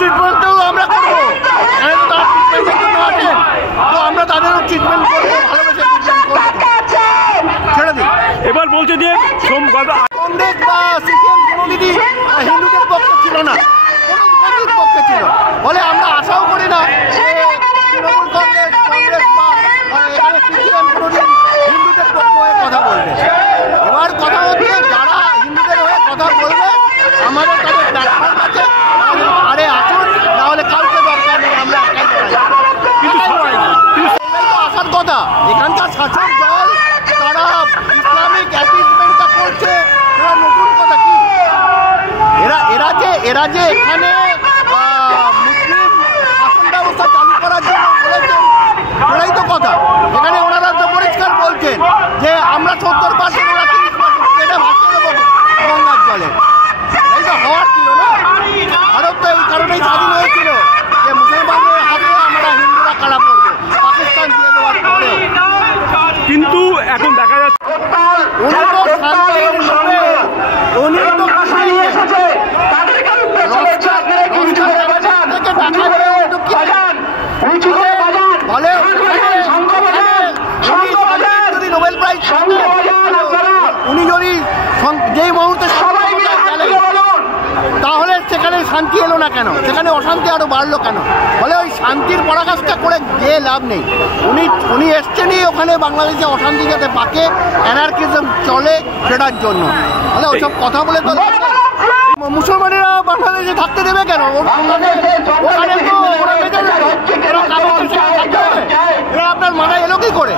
ট্রিটমেন্টও আমরা করবো, তারা ট্রিটমেন্টের জন্য আছেন, তো আমরা তাদেরও ট্রিটমেন্ট করবো, ভালোবেসে ট্রিটমেন্ট করবো, ছেড়ে দিই। এবার বলছে যে কংগ্রেস বা সিপিএম কোনোদিনই হিন্দুদের পক্ষে ছিল না, কোনোদিন পক্ষে ছিল বলে আমরা আশাও করি না যে তৃণমূল কংগ্রেস বা এখানে সিপিএম কোনোদিন হিন্দুদের পক্ষ হয়ে কথা বলবে। এবার কথা হচ্ছে যারা হিন্দুদের হয়ে কথা বলবে আমাদের তাদের প্ল্যাটফর্ম আছে, আরে আসুন, নাহলে কাউকে দরকার নেই, আমরা একাই লড়াই। এটাই তো আসার কথা, এখানকার শাসক দল তারা ইসলামিক অ্যাটিজমেন্টটা করছে, এরা নতুন কথা কি? এরা যে এখানে মুসলিম শাসন ব্যবস্থা চালু করার জন্য বলেছেন, এটাই তো কথা। এখানে ওনারা তো পরিষ্কার বলছেন যে আমরা 70%, ওরা 30%, এটা ভাসিয়ে দেবো গঙ্গার জলে। এই তো হওয়ার ছিল না, ভারত তো এই কারণেই স্বাধীন হয়েছিল যে মুসলমানদের হাতে আমরা হিন্দুরা কারা পড়বো, পাকিস্তান দিয়ে দেওয়ার পরেও। কিন্তু এখন দেখা যাচ্ছে উনি তো শান্তির নামে উনি তো নোবেল প্রাইজ উনি যদি যেই মুহূর্তে তাহলে সেখানে শান্তি এলো না কেন, সেখানে অশান্তি আরো বাড়লো কেন? ফলে ওই শান্তির পরাকাষ্ঠা করে গিয়ে লাভ নেই। উনি এসছেনই ওখানে বাংলাদেশে অশান্তি যাতে পাকে, অ্যানার্কিজম চলে সেটার জন্য। তাহলে ওইসব কথা বলে তো মুসলমানেরা বাংলাদেশে থাকতে দেবে কেন? ওখানে তো ওরা আপনার মাথায় এলো কি করে?